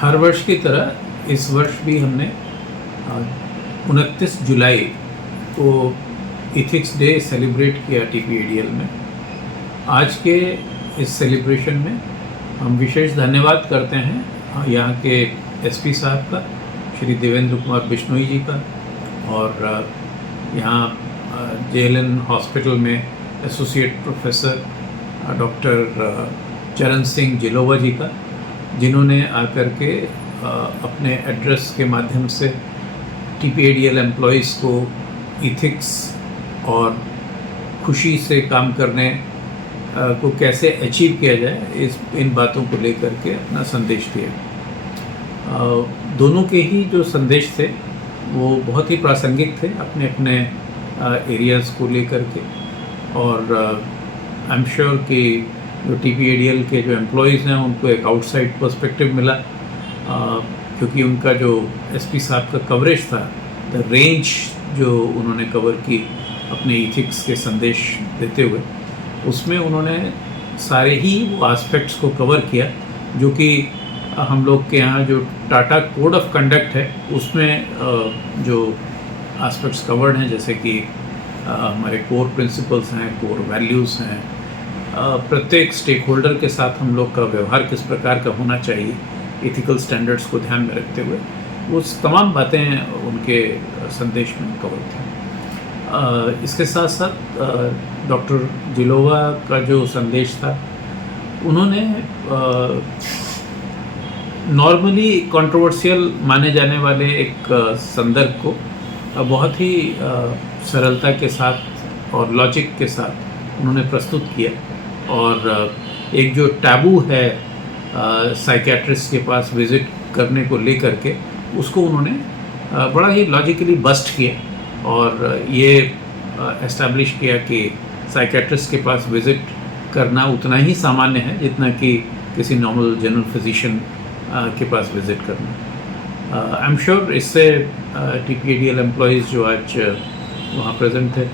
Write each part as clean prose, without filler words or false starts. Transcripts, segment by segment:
हर वर्ष की तरह इस वर्ष भी हमने 29 जुलाई को इथिक्स डे सेलिब्रेट किया टीपीएडीएल में। आज के इस सेलिब्रेशन में हम विशेष धन्यवाद करते हैं यहाँ के एसपी साहब का, श्री देवेंद्र कुमार बिश्नोई जी का, और यहाँ जेएलएन हॉस्पिटल में एसोसिएट प्रोफेसर डॉक्टर चरण सिंह जिलोवा जी का, जिन्होंने आकर के अपने एड्रेस के माध्यम से टीपीएडीएल एम्प्लॉइज़ को इथिक्स और खुशी से काम करने को कैसे अचीव किया जाए इन बातों को लेकर के अपना संदेश दिया। दोनों के ही जो संदेश थे वो बहुत ही प्रासंगिक थे अपने अपने एरियाज़ को लेकर के, और आई एम श्योर कि जो टीपीएडीएल के जो एम्प्लॉइज़ हैं उनको एक आउटसाइड पर्सपेक्टिव मिला, क्योंकि उनका जो एसपी साहब का कवरेज था, द रेंज जो उन्होंने कवर की अपने इथिक्स के संदेश देते हुए, उसमें उन्होंने सारे ही वो एस्पेक्ट्स को कवर किया जो कि हम लोग के यहाँ जो टाटा कोड ऑफ कंडक्ट है उसमें जो एस्पेक्ट्स कवर्ड हैं, जैसे कि हमारे कोर प्रिंसिपल्स हैं, कोर वैल्यूज़ हैं, प्रत्येक स्टेक होल्डर के साथ हम लोग का व्यवहार किस प्रकार का होना चाहिए इथिकल स्टैंडर्ड्स को ध्यान में रखते हुए, वो तमाम बातें उनके संदेश में कवर थी। इसके साथ साथ डॉक्टर जिलोवा का जो संदेश था, उन्होंने नॉर्मली कंट्रोवर्शियल माने जाने वाले एक संदर्भ को बहुत ही सरलता के साथ और लॉजिक के साथ उन्होंने प्रस्तुत किया, और एक जो टैबू है साइकियाट्रिस्ट के पास विज़िट करने को लेकर के, उसको उन्होंने बड़ा ही लॉजिकली बस्ट किया और ये एस्टैब्लिश किया कि साइकियाट्रिस्ट के पास विज़िट करना उतना ही सामान्य है जितना कि किसी नॉर्मल जनरल फिजिशियन के पास विज़िट करना। आई एम श्योर इससे टीपीएडीएल एम्प्लॉइज़ जो आज वहाँ प्रेजेंट थे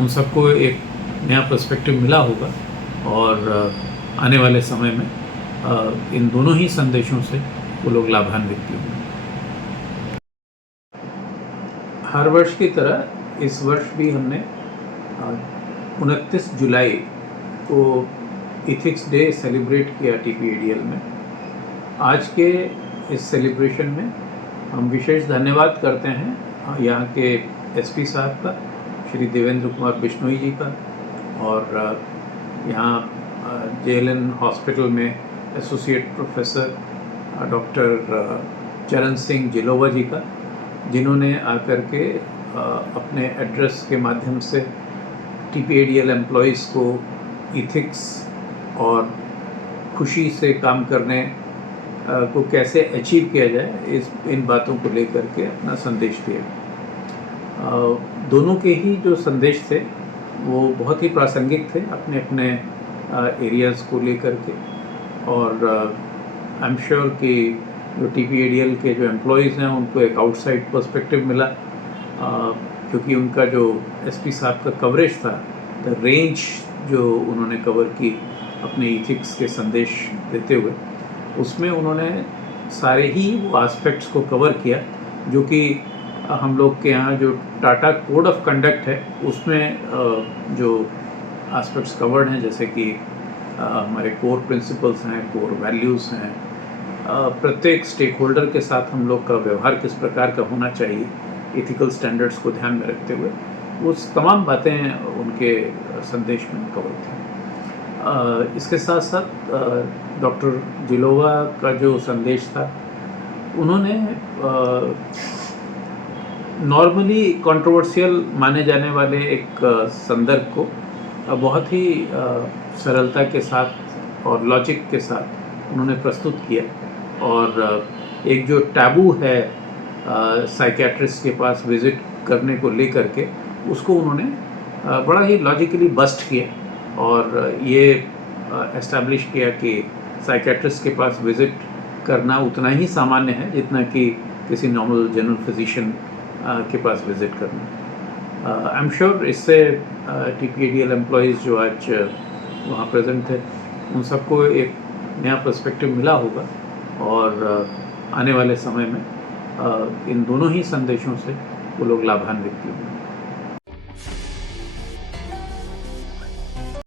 उन सबको एक नया पर्सपेक्टिव मिला होगा, और आने वाले समय में इन दोनों ही संदेशों से वो लोग लाभान्वित भी होंगे। हर वर्ष की तरह इस वर्ष भी हमने 29 जुलाई को इथिक्स डे सेलिब्रेट किया टीपीएडीएल में। आज के इस सेलिब्रेशन में हम विशेष धन्यवाद करते हैं यहाँ के एसपी साहब का, श्री देवेंद्र कुमार बिश्नोई जी का, और यहाँ जेएलएन हॉस्पिटल में एसोसिएट प्रोफेसर डॉक्टर चरण सिंह जिलोवा जी का, जिन्होंने आकर के अपने एड्रेस के माध्यम से टीपीएडीएल एम्प्लॉइज़ को इथिक्स और खुशी से काम करने को कैसे अचीव किया जाए इन बातों को लेकर के अपना संदेश दिया। दोनों के ही जो संदेश थे वो बहुत ही प्रासंगिक थे अपने अपने एरियाज़ को लेकर के, और आई एम श्योर कि जो टीपीएडीएल के जो एम्प्लॉइज़ हैं उनको एक आउटसाइड पर्सपेक्टिव मिला, क्योंकि उनका जो एसपी साहब का कवरेज था, द रेंज जो उन्होंने कवर की अपने इथिक्स के संदेश देते हुए, उसमें उन्होंने सारे ही वो एस्पेक्ट्स को कवर किया जो कि हम लोग के यहाँ जो टाटा कोड ऑफ कंडक्ट है उसमें जो एस्पेक्ट्स कवर्ड हैं, जैसे कि हमारे कोर प्रिंसिपल्स हैं, कोर वैल्यूज़ हैं, प्रत्येक स्टेक होल्डर के साथ हम लोग का व्यवहार किस प्रकार का होना चाहिए इथिकल स्टैंडर्ड्स को ध्यान में रखते हुए, वो तमाम बातें उनके संदेश में कवर थी। इसके साथ साथ डॉक्टर जिलोवा का जो संदेश था, उन्होंने नॉर्मली कंट्रोवर्शियल माने जाने वाले एक संदर्भ को बहुत ही सरलता के साथ और लॉजिक के साथ उन्होंने प्रस्तुत किया, और एक जो टैबू है साइकियाट्रिस्ट के पास विज़िट करने को लेकर के, उसको उन्होंने बड़ा ही लॉजिकली बस्ट किया और ये एस्टैब्लिश किया कि साइकियाट्रिस्ट के पास विज़िट करना उतना ही सामान्य है जितना कि किसी नॉर्मल जनरल फिजिशियन के पास विज़िट करना। आई एम श्योर इससे टीपीएडीएल एम्प्लॉइज़ जो आज वहाँ प्रेजेंट थे उन सबको एक नया पर्सपेक्टिव मिला होगा, और आने वाले समय में इन दोनों ही संदेशों से वो लोग लाभान्वित भी होंगे।